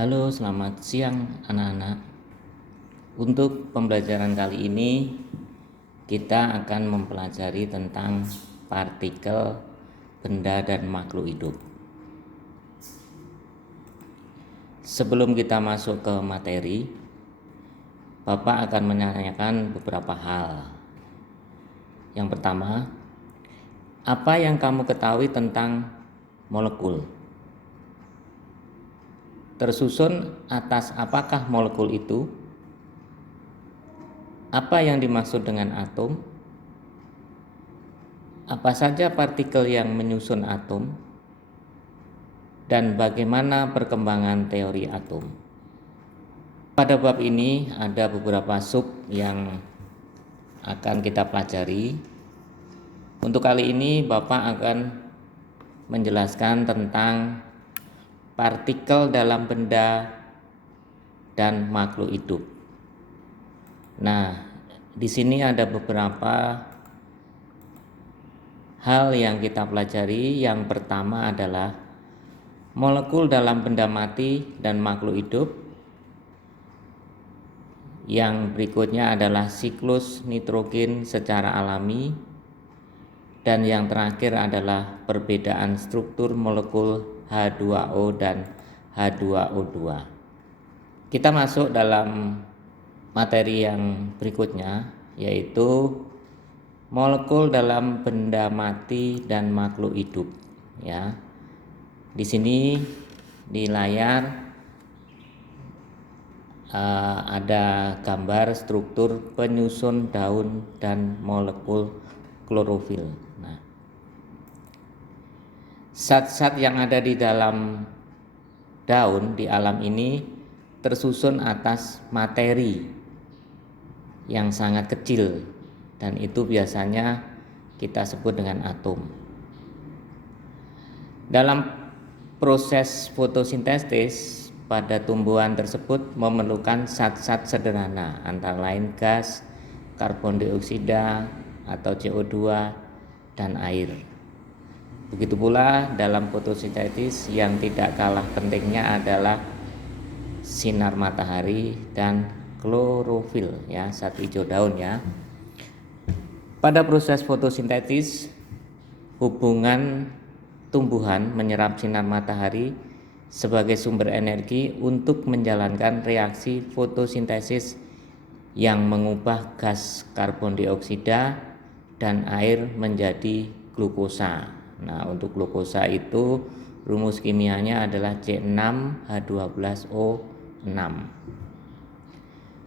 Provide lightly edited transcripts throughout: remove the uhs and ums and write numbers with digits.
Halo, selamat siang anak-anak. Untuk pembelajaran kali ini kita akan mempelajari tentang partikel, benda, dan makhluk hidup. Sebelum kita masuk ke materi, Bapak akan menanyakan beberapa hal. Yang pertama, apa yang kamu ketahui tentang molekul? Tersusun atas apakah molekul itu? Apa yang dimaksud dengan atom? Apa saja partikel yang menyusun atom? Dan bagaimana perkembangan teori atom? Pada bab ini ada beberapa sub yang akan kita pelajari. Untuk kali ini Bapak akan menjelaskan tentang partikel dalam benda dan makhluk hidup. Nah, di sini ada beberapa hal yang kita pelajari. Yang pertama adalah molekul dalam benda mati dan makhluk hidup. Yang berikutnya adalah siklus nitrogen secara alami. Dan yang terakhir adalah perbedaan struktur molekul H2O dan H2O2. Kita masuk dalam materi yang berikutnya, yaitu molekul dalam benda mati dan makhluk hidup. Ya, di sini di layar ada gambar struktur penyusun daun dan molekul klorofil. Nah, zat-zat yang ada di dalam daun di alam ini tersusun atas materi yang sangat kecil, dan itu biasanya kita sebut dengan atom. Dalam proses fotosintesis pada tumbuhan tersebut memerlukan zat-zat sederhana, antara lain gas, karbon dioksida atau CO2 dan air. Begitu pula dalam fotosintesis yang tidak kalah pentingnya adalah sinar matahari dan klorofil, ya, zat hijau daun, ya. Pada proses fotosintesis, hubungan tumbuhan menyerap sinar matahari sebagai sumber energi untuk menjalankan reaksi fotosintesis yang mengubah gas karbon dioksida dan air menjadi glukosa. Nah, untuk glukosa itu rumus kimianya adalah C6H12O6.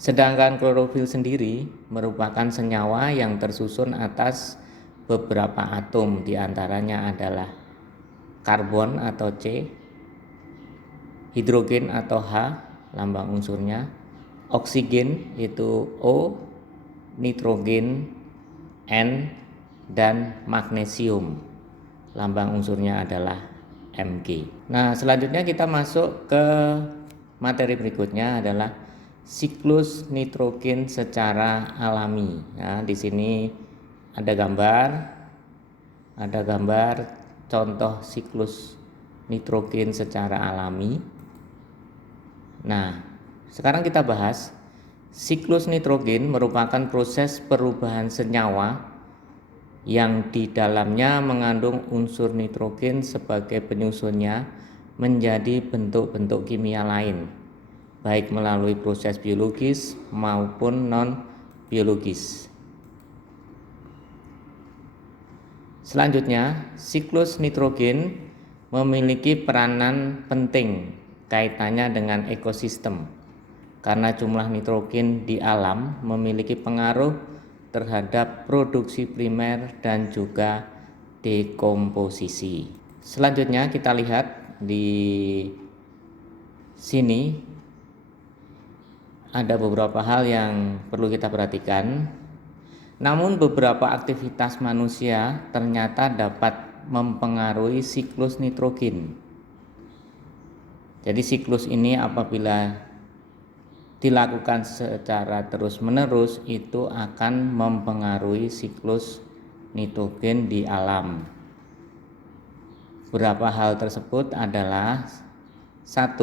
Sedangkan klorofil sendiri merupakan senyawa yang tersusun atas beberapa atom, diantaranya adalah karbon atau C, hidrogen atau H, lambang unsurnya, oksigen itu O, nitrogen N, dan magnesium, lambang unsurnya adalah Mg. Nah, selanjutnya kita masuk ke materi berikutnya adalah siklus nitrogen secara alami. Nah, di sini ada gambar contoh siklus nitrogen secara alami. Nah, sekarang kita bahas siklus nitrogen merupakan proses perubahan senyawa yang di dalamnya mengandung unsur nitrogen sebagai penyusunnya menjadi bentuk-bentuk kimia lain, baik melalui proses biologis maupun non-biologis. Selanjutnya, siklus nitrogen memiliki peranan penting kaitannya dengan ekosistem, karena jumlah nitrogen di alam memiliki pengaruh terhadap produksi primer dan juga dekomposisi. Selanjutnya kita lihat di sini ada beberapa hal yang perlu kita perhatikan. Namun beberapa aktivitas manusia ternyata dapat mempengaruhi siklus nitrogen. Jadi siklus ini apabila dilakukan secara terus-menerus itu akan mempengaruhi siklus nitrogen di alam. Beberapa hal tersebut adalah: 1.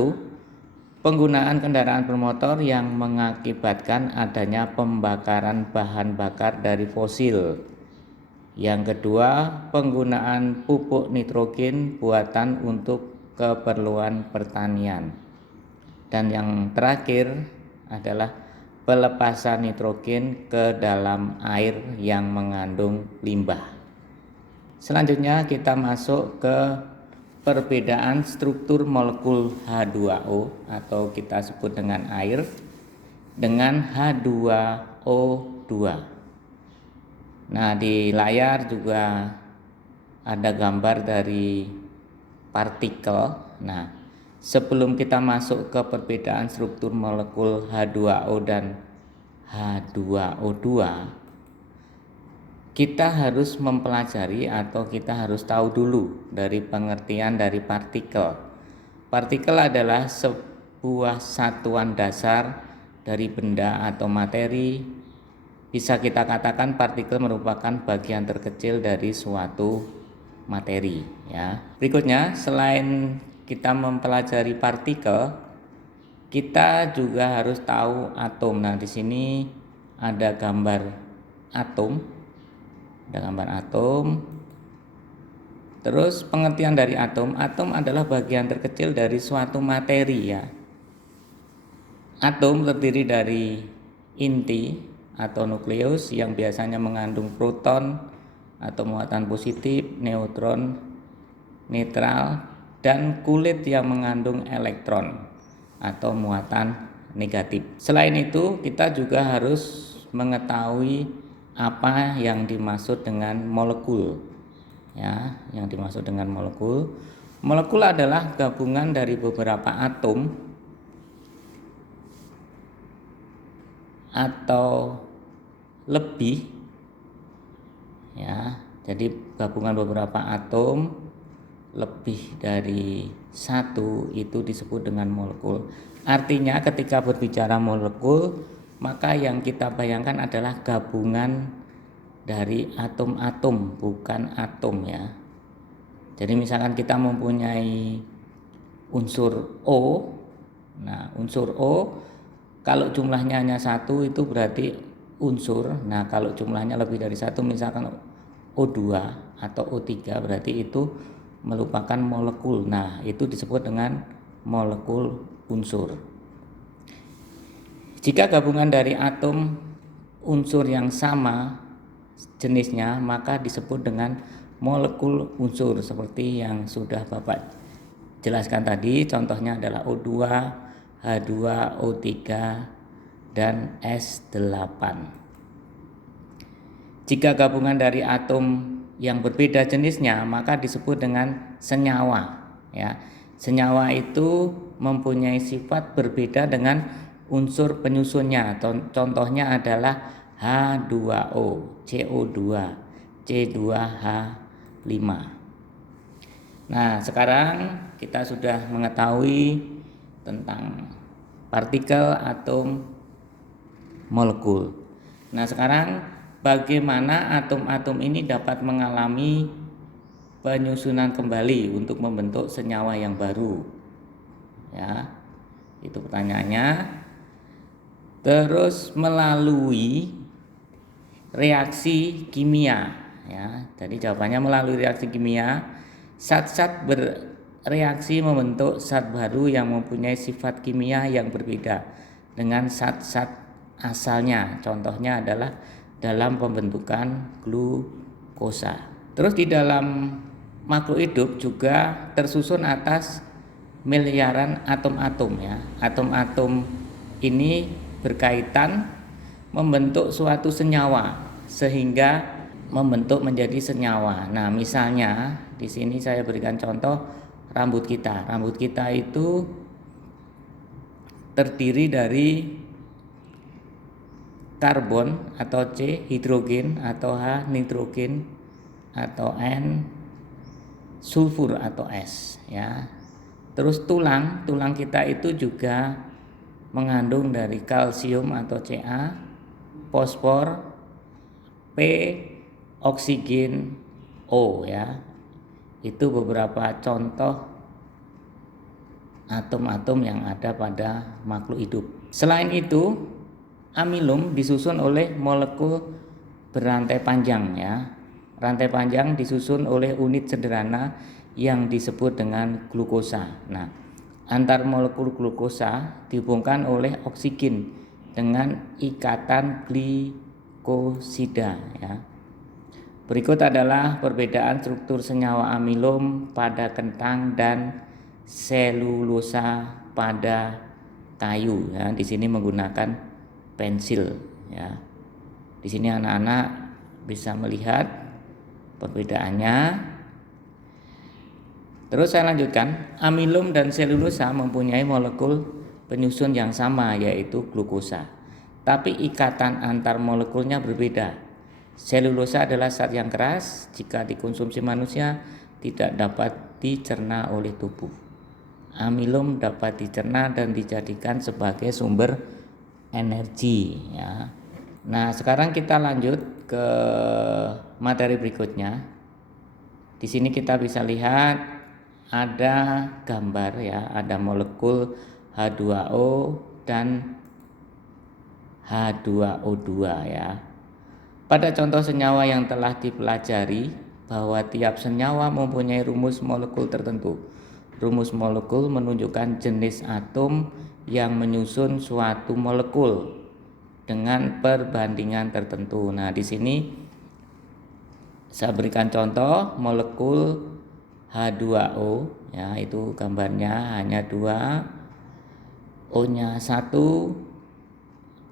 penggunaan kendaraan bermotor yang mengakibatkan adanya pembakaran bahan bakar dari fosil. Yang kedua, penggunaan pupuk nitrogen buatan untuk keperluan pertanian. Dan yang terakhir adalah pelepasan nitrogen ke dalam air yang mengandung limbah. Selanjutnya kita masuk ke perbedaan struktur molekul H2O atau kita sebut dengan air dengan H2O2. Nah, di layar juga ada gambar dari partikel. Nah, sebelum kita masuk ke perbedaan struktur molekul H2O dan H2O2, kita harus mempelajari atau kita harus tahu dulu dari pengertian dari partikel. Partikel adalah sebuah satuan dasar dari benda atau materi. Bisa kita katakan partikel merupakan bagian terkecil dari suatu materi, ya. Berikutnya, selain kita mempelajari partikel, kita juga harus tahu atom. Nah, di sini ada gambar atom. Ada gambar atom. Terus pengertian dari atom adalah bagian terkecil dari suatu materi, ya. Atom terdiri dari inti atau nukleus yang biasanya mengandung proton atau muatan positif, neutron, netral, dan kulit yang mengandung elektron atau muatan negatif. Selain itu, kita juga harus mengetahui apa yang dimaksud dengan molekul, ya. Yang dimaksud dengan molekul adalah gabungan dari beberapa atom atau lebih, ya. Jadi gabungan beberapa atom lebih dari satu itu disebut dengan molekul. Artinya ketika berbicara molekul, maka yang kita bayangkan adalah gabungan dari atom-atom, bukan atom, ya. Jadi misalkan kita mempunyai unsur O. Nah, unsur O kalau jumlahnya hanya satu itu berarti unsur. Nah, kalau jumlahnya lebih dari satu, misalkan O2 atau O3, berarti itu merupakan molekul. Nah, itu disebut dengan molekul unsur. Jika gabungan dari atom unsur yang sama jenisnya, maka disebut dengan molekul unsur seperti yang sudah Bapak jelaskan tadi. Contohnya adalah O2, H2O3, dan S8. Jika gabungan dari atom yang berbeda jenisnya, maka disebut dengan senyawa, ya. Senyawa itu mempunyai sifat berbeda dengan unsur penyusunnya. Contohnya adalah H2O, CO2, C2H5. Nah, sekarang kita sudah mengetahui tentang partikel, atom, molekul. Nah, sekarang bagaimana atom-atom ini dapat mengalami penyusunan kembali untuk membentuk senyawa yang baru, ya. Itu pertanyaannya. Terus melalui reaksi kimia, ya. Jadi jawabannya melalui reaksi kimia, zat-zat bereaksi membentuk zat baru yang mempunyai sifat kimia yang berbeda dengan zat-zat asalnya. Contohnya adalah dalam pembentukan glukosa. Terus di dalam makhluk hidup juga tersusun atas miliaran atom-atom, ya. Atom-atom ini berkaitan membentuk suatu senyawa sehingga membentuk menjadi senyawa. Nah, misalnya di sini saya berikan contoh rambut kita. Rambut kita itu terdiri dari karbon atau C, hidrogen atau H, nitrogen atau N, sulfur atau S, ya. Terus tulang kita itu juga mengandung dari kalsium atau Ca, fosfor, P, oksigen, O, ya. Itu beberapa contoh atom-atom yang ada pada makhluk hidup. Selain itu, amilum disusun oleh molekul berantai panjang ya. Rantai panjang disusun oleh unit sederhana yang disebut dengan glukosa. Nah, antar molekul glukosa dihubungkan oleh oksigen dengan ikatan glikosida ya. Berikut adalah perbedaan struktur senyawa amilum pada kentang dan selulosa pada kayu ya. Di sini menggunakan pensil ya. Di sini anak-anak bisa melihat perbedaannya. Terus saya lanjutkan, amilum dan selulosa mempunyai molekul penyusun yang sama yaitu glukosa. Tapi ikatan antar molekulnya berbeda. Selulosa adalah zat yang keras, jika dikonsumsi manusia tidak dapat dicerna oleh tubuh. Amilum dapat dicerna dan dijadikan sebagai sumber energi ya. Nah, sekarang kita lanjut ke materi berikutnya. Di sini kita bisa lihat ada gambar ya, ada molekul H2O dan H2O2 ya. Pada contoh senyawa yang telah dipelajari bahwa tiap senyawa mempunyai rumus molekul tertentu. Rumus molekul menunjukkan jenis atom yang menyusun suatu molekul dengan perbandingan tertentu. Nah, di sini saya berikan contoh molekul H2O ya, itu gambarnya hanya 2, O-nya 1.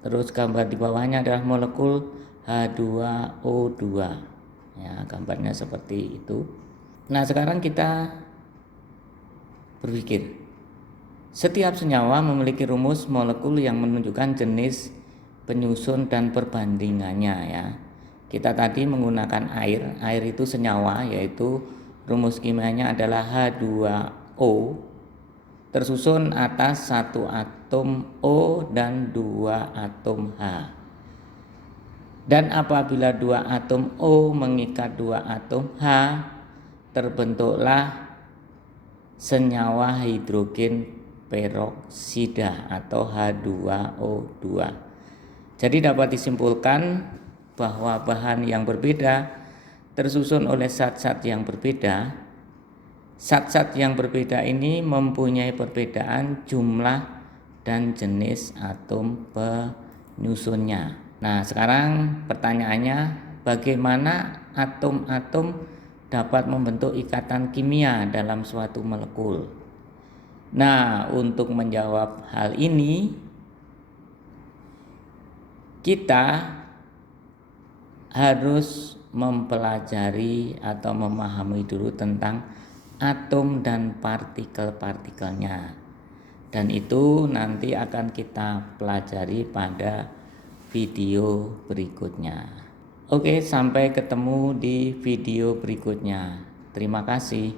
Terus gambar di bawahnya adalah molekul H2O2. Ya, gambarnya seperti itu. Nah, sekarang kita berpikir. Setiap senyawa memiliki rumus molekul yang menunjukkan jenis penyusun dan perbandingannya ya. Kita tadi menggunakan air. Air itu senyawa, yaitu rumus kimianya adalah H2O tersusun atas 1 atom O dan 2 atom H. Dan apabila 2 atom O mengikat 2 atom H, terbentuklah senyawa hidrogen peroksida atau H2O2. Jadi dapat disimpulkan bahwa bahan yang berbeda tersusun oleh zat-zat yang berbeda. Zat-zat yang berbeda ini mempunyai perbedaan jumlah dan jenis atom penyusunnya. Nah, sekarang pertanyaannya, bagaimana atom-atom dapat membentuk ikatan kimia dalam suatu molekul? Nah, untuk menjawab hal ini, kita harus mempelajari atau memahami dulu tentang atom dan partikel-partikelnya. Dan itu nanti akan kita pelajari pada video berikutnya. Oke, sampai ketemu di video berikutnya. Terima kasih.